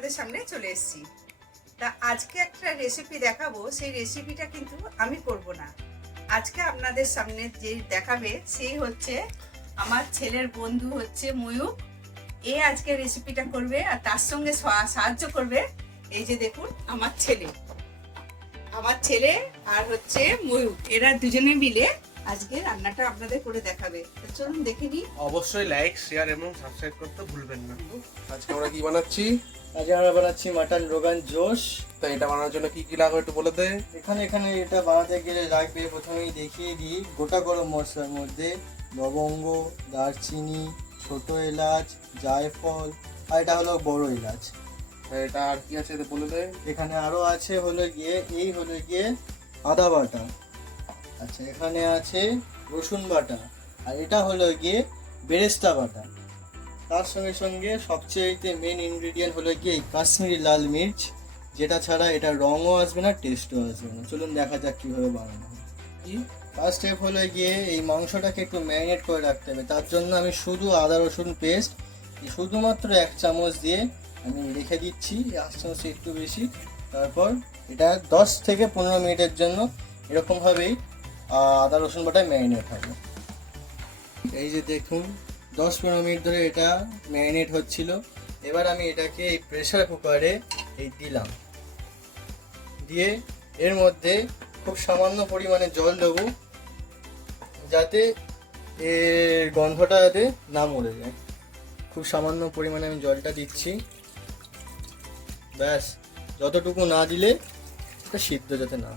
আপনাদের সামনে চলে এসেছি। তা আজকে একটা রেসিপি দেখাবো, সেই রেসিপিটা কিন্তু আমি করব না। আজকে আপনাদের সামনে যে দেখাবে সেই হচ্ছে আমার ছেলের বন্ধু হচ্ছে ময়ূক। এ আজকে রেসিপিটা করবে আর তার সঙ্গে সাহায্য করবে এই যে দেখুন আমার ছেলে আর হচ্ছে ময়ূক, এরা দুজনে মিলে আজকে রান্নাটা আপনাদের করে দেখাবে। চলুন দেখে নিই। অবশ্যই লাইক, শেয়ার এবং সাবস্ক্রাইব করতে ভুলবেন না। আজকে আমরা কি বানাচ্ছি? আজকে আমরা বানাচ্ছি মাটন রোগান জোশ। তো এটা বানানোর জন্য কি কি লাগবে একটু বলে দে। এখানে এটা বানাতে গেলে লাগবে, প্রথমেই দেখিয়ে দিই, গোটা গরম মশলার মধ্যে লবঙ্গ, দারচিনি, ছোট এলাচ, জায়ফল, আর এটা হলো বড় এলাচ। এটা আর কি আছে বলে দে। এখানে আরো আছে হলো গিয়ে আদা বাটা। আচ্ছা, এখানে আছে রসুন বাটা, আর এটা হলো গিয়ে বেরেস্তা বাটা। তার সঙ্গে সঙ্গে সবচেয়ে মেন ইনগ্রেডিয়েন্ট হলো গিয়ে এই কাশ্মীরি লাল মির্চ, যেটা ছাড়া এটা রঙও আসবে না, টেস্টও আসবে না। চলুন দেখা যাক কীভাবে বানানো হয়। ফার্স্ট স্টেপ হলো গিয়ে এই মাংসটাকে একটু ম্যারিনেট করে রাখতে হবে। তার জন্য আমি শুধু আদা রসুন পেস্ট শুধুমাত্র 1 চামচ দিয়ে আমি রেখে দিচ্ছি, 1 চামচ একটু বেশি। তারপর এটা 10 থেকে 15 মিনিটের জন্য এরকমভাবেই আদা রসুন বাটায় ম্যারিনেট হবে। এই যে দেখুন 10-15 মিনিট ধরে এটা ম্যারিনেট হচ্ছিল। এবার আমি এটাকে এই প্রেসার কুকারে দিলাম, দিয়ে এর মধ্যে খুব সামান্য পরিমাণে জল দেবো, যাতে এর গন্ধটা যাতে না মরে যায়। খুব সামান্য পরিমাণে আমি জলটা দিচ্ছি, ব্যাস। যতটুকু না দিলে এটা সিদ্ধ যাতে না।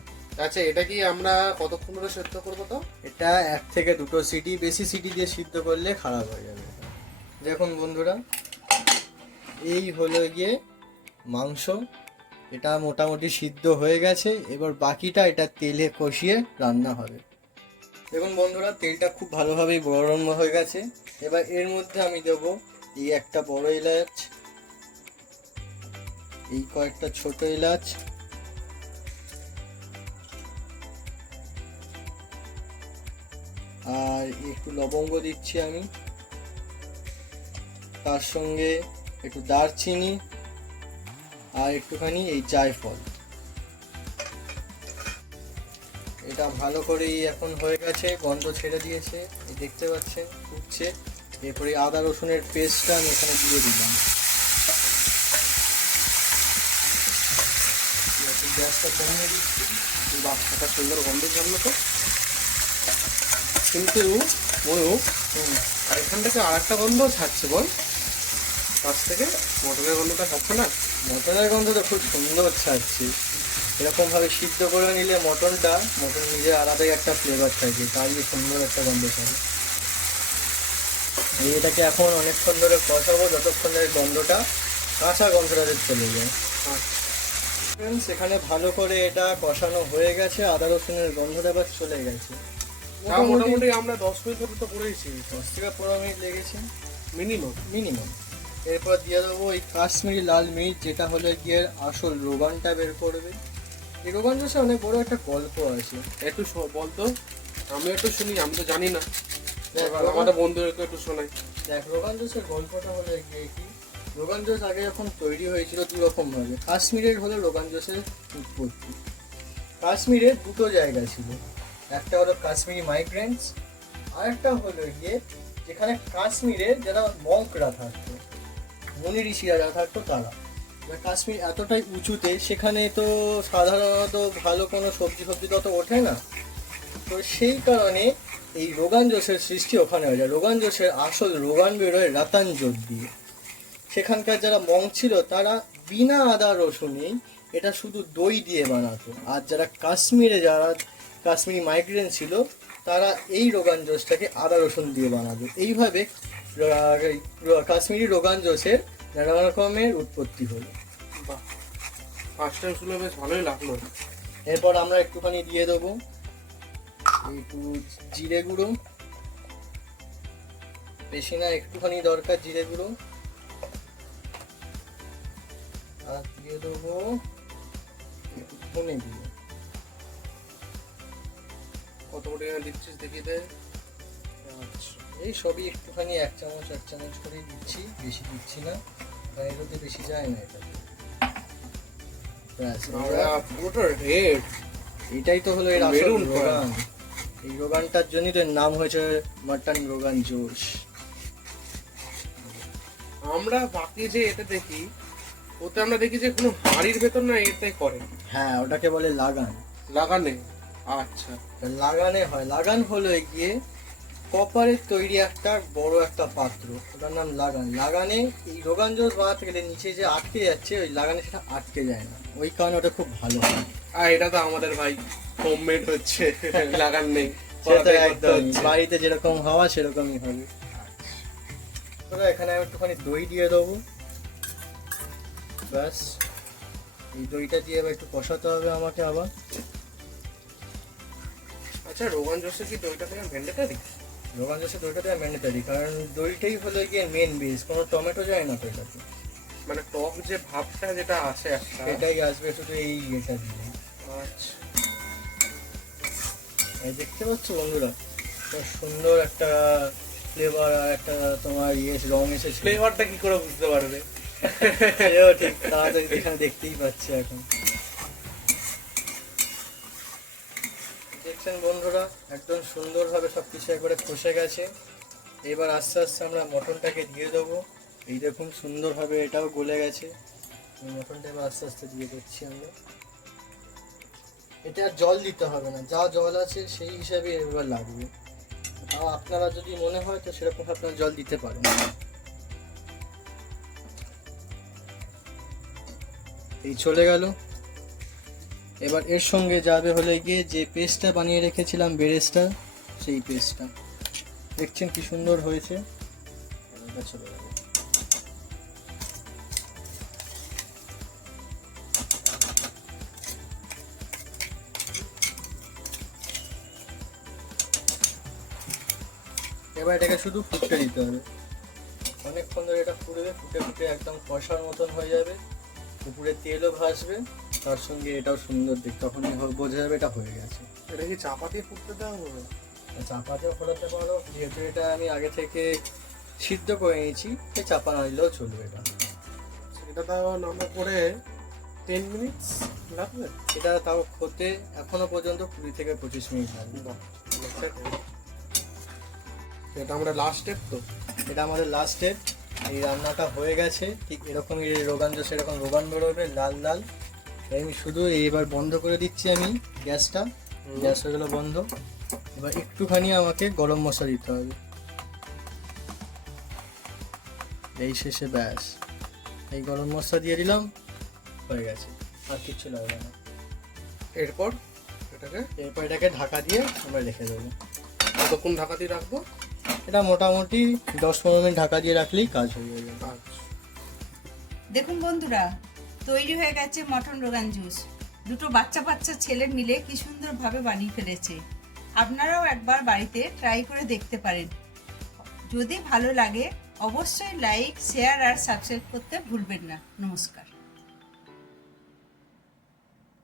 আচ্ছা, এটা কি আমরা কতক্ষণ ধরে সেদ্ধ করবো? তো এটা 1 থেকে 2টো সিটি, বেশি সিটি দিয়ে সিদ্ধ করলে খারাপ হয়ে যাবে। দেখুন বন্ধুরা, এই হলো গিয়ে মাংস। এটা মোটামুটি সিদ্ধ হয়ে গেছে। এবার বাকিটা এটা তেলে কষিয়ে রান্না হবে। দেখুন বন্ধুরা, তেলটা খুব ভালোভাবেই গরম হয়ে গেছে। এবার এর মধ্যে আমি দেবো এই একটা বড় এলাচ, এই কয়েকটা ছোট এলাচ, আর একটু লবঙ্গ দিচ্ছি আমি, তার সঙ্গে একটু দারচিনি আর একটুখানি এই জায়ফল। এটা ভালো করেই এখন হয়ে গেছে, গন্ধ ছেড়ে দিয়েছে, এই দেখতে পাচ্ছেন ফুটছে। এরপরে আদা রসুনের পেস্টটা আমি এখানে দিয়ে দিলাম। গ্যাসটা কমিয়ে দিচ্ছি। বাচ্চাটা সুন্দর গন্ধ জানলো তো, কিন্তু ময়ূক আর এখান থেকে আর একটা গন্ধ ছাড়ছে। বল, পাশ থেকে মটনের গন্ধটা ছাড়ছে না? মটনের গন্ধ তো খুব সুন্দর ছাড়ছে। এরকমভাবে সিদ্ধ করে নিলে মটন নিজে আলাদাই একটা ফ্লেভার থাকে, তারই সুন্দর একটা গন্ধ থাকে। এটাকে এখন অনেকক্ষণ ধরে কষাবো, যতক্ষণ ধরে গন্ধটা, কাঁচা গন্ধটা চলে যায়। ফ্রেন্ডস, এখানে ভালো করে এটা কষানো হয়ে গেছে, আদা রসুনের গন্ধটা এবার চলে গেছে। মোটামুটি আমরা 10 মিনিট ধরে তো করেছি। 10 থেকে 15 মিনিট লেগেছে মিনিমাম। এরপর দিয়ে দেবো এই কাশ্মীরি লাল মির্চ, যেটা হলো গিয়ে আসল রোগানটা বের করবে। এই রোগান জোশে অনেক বড় একটা গল্প আছে, একটু বলতো, আমি একটু শুনি, আমি তো জানি না। দেখ, আমাদের বন্ধুদেরকে একটু শোনাই। দেখ, রোগান জোশের গল্পটা হলো গিয়ে কি, রোগান জোশ আগে যখন তৈরি হয়েছিল 2 রকম ভাবে। কাশ্মীরের হলো রোগান জোশের উৎপত্তি। কাশ্মীরে 2টো জায়গা ছিল, একটা হলো কাশ্মীরি মাইগ্রেন্টস, আর একটা হলো গিয়ে যেখানে কাশ্মীরের যারা মঙ্করা থাকতো, মুনি ঋষিরা যারা থাকতো তারা। কাশ্মীর এতটাই উঁচুতে, সেখানে তো সাধারণত ভালো কোনো সবজি তত ওঠে না। তো সেই কারণে এই রোগান জোশের সৃষ্টি ওখানে হয়ে যায়। রোগান জোশের আসল রোগান বেরোয় রাতান জোট দিয়ে। সেখানকার যারা মঙ্ক ছিল তারা বিনা আদা রসুনেই এটা শুধু দই দিয়ে বানাতো। আর যারা কাশ্মীরি মাইগ্রেন্ট ছিল, তারা এই রোগান জোশটাকে আদা রসুন দিয়ে বানাতো। এইভাবে কাশ্মীরি রোগান জোশের নানা রকমের উৎপত্তি হলো। বাহ, ফার্স্ট টাইম শুনে বেশ ভালোই লাগলো। এরপর আমরা একটুখানি দিয়ে দেবো একটু জিরে গুঁড়ো, বেশি না, একটুখানি দরকার জিরে গুঁড়ো। আর দিয়ে দেবো একটু ধনে গুঁড়ো। কত করে দিচ্ছিস দেখিয়ে দে। আচ্ছা, এই সবই একটুখানি 1 চামচ করে দিচ্ছি, বেশি দিচ্ছি না, কারণ এটাতে বেশি যায় না। এটা ব্যাস, পুরোটা রেড। এটাই তো হলো এর আসল মেরুন রোগান। এই রোগানটার জন্যই তো এর নাম হয়েছে মাটন রোগান জোশ। আমরা বাকি যে এটা দেখি, ওতে আমরা দেখি যে কোনো হাড়ির ভেতর না এতে করে হ্যাঁ, ওটাকে বলে লাগান। লাগানে। আচ্ছা, লাগানে হয়, লাগান হলো গিয়ে কপারের তৈরি একটা বড় একটা পাত্র, ওটার নাম লাগান। লাগানে এই রোগান জোশ বানাতে গেলে নিচে যে আটকে যাচ্ছে, ওই লাগানে সেটা আটকে যায় না, ওই কারণে ওটা খুব ভালো হয়। আর এটা তো আমাদের ভাই হোমমেড হচ্ছে, লাগান নেই, সেটা কড়াতে করতে একদম হচ্ছে। বাড়িতে যেরকম হওয়া সেরকমই হবে। তবে এখানে আমি একটুখানি দই দিয়ে দেবো, ব্যাস। এই দইটা দিয়ে এবার একটু কষাতে হবে আমাকে আবার। আচ্ছা, রোগান জোসে কি দইটা থেকে ভেন্ডেটারি? রোগান জোসের দইটা দেওয়া ম্যান্ডেটারি, কারণ দইটাই হলো গিয়ে মেন বেস, কোনো টমেটো যায় না তো এটাতে। মানে টক যে ভাবটা যেটা আসে একটা, এটাই আসবে শুধু এই ইয়েটা দিয়ে। আচ্ছা, এই দেখতে পাচ্ছ বন্ধুরা, খুব সুন্দর একটা ফ্লেভার আর একটা তোমার রং এসেছে। ফ্লেভারটা কি করে বুঝতে পারবে? সেও ঠিক তাড়াতাড়ি এখানে দেখতেই পাচ্ছি এখন। দেখছেন বন্ধুরা, একদম সুন্দরভাবে সব কিছু একবারে কষে গেছে। এবার আস্তে আস্তে আমরা মটনটাকে দিয়ে দেবো। এই দেখুন সুন্দরভাবে এটাও গলে গেছে। এই মটনটা এবার আস্তে আস্তে দিয়ে দিচ্ছি আমরা। এটা আর জল দিতে হবে না, যা জল আছে সেই হিসাবে এবার লাগবে। তাও আপনারা যদি মনে হয় তো সেরকম আপনারা জল দিতে পারেন। এই চলে গেল। এবার এর সঙ্গে যাবে হলে গিয়ে যে পেস্টটা বানিয়ে রেখেছিলাম বেরেস্তা, সেই পেস্টটা। দেখছেন কি সুন্দর হয়েছে। এবার চলে যাবে। এবার এটাকে শুধু ফুটতে দিতে হবে। অনেকক্ষণ ধরে এটা ফুটবে, ফুটে ফুটে একদম কষার মতন হয়ে যাবে। উপরে তেলও ভাসবে, তার সঙ্গে এটাও সুন্দর দিক, তখনই বোঝা যাবে এটা হয়ে গেছে। এটা কি চাপা দিয়ে ফুটতে দেওয়া হবে? চাপাতেও ফোটাতে পারো, যেহেতু এটা আমি আগে থেকে সিদ্ধ করে নিয়েছি, তাই চাপা না দিলেও চলবে এটা। এটা তাও নামা করে 10 মিনিটস লাগবে। এটা তাও হতে এখনো পর্যন্ত 20 থেকে 25 মিনিট লাগবে। বাহ, এটা আমরা লাস্ট স্টেপ তো। এটা আমাদের লাস্ট স্টেপ। এই রান্নাটা হয়ে গেছে, ঠিক এরকমই রোগান জোস এরকম রোগান বেরোবে লাল লাল। আমি শুধু এইবার বন্ধ করে দিচ্ছি আমি গ্যাসটা। গ্যাস হয়ে গেলো বন্ধ। এবার একটুখানি আমাকে গরম মশলা দিতে হবে। এই শেষে ব্যাস এই গরম মশলা দিয়ে দিলাম, হয়ে গেছে, আর কিচ্ছু লাগবে না। এরপর এটাকে ঢাকা দিয়ে আমরা রেখে দেবো। কতক্ষণ ঢাকা দিয়ে রাখবো? এটা মোটামুটি 10-15 মিনিট ঢাকা দিয়ে রাখলেই কাজ হয়ে যাবে। আচ্ছা, দেখুন বন্ধুরা, তৈরি হয়ে গেছে মটন রোগান জুস। দুটো বাচ্চা বাচ্চা ছেলে মিলে কি সুন্দরভাবে বানিয়ে ফেলেছে। আপনারাও একবার বাড়িতে ট্রাই করে দেখতে পারেন। যদি ভালো লাগে অবশ্যই লাইক, শেয়ার আর সাবস্ক্রাইব করতে ভুলবেন না। নমস্কার।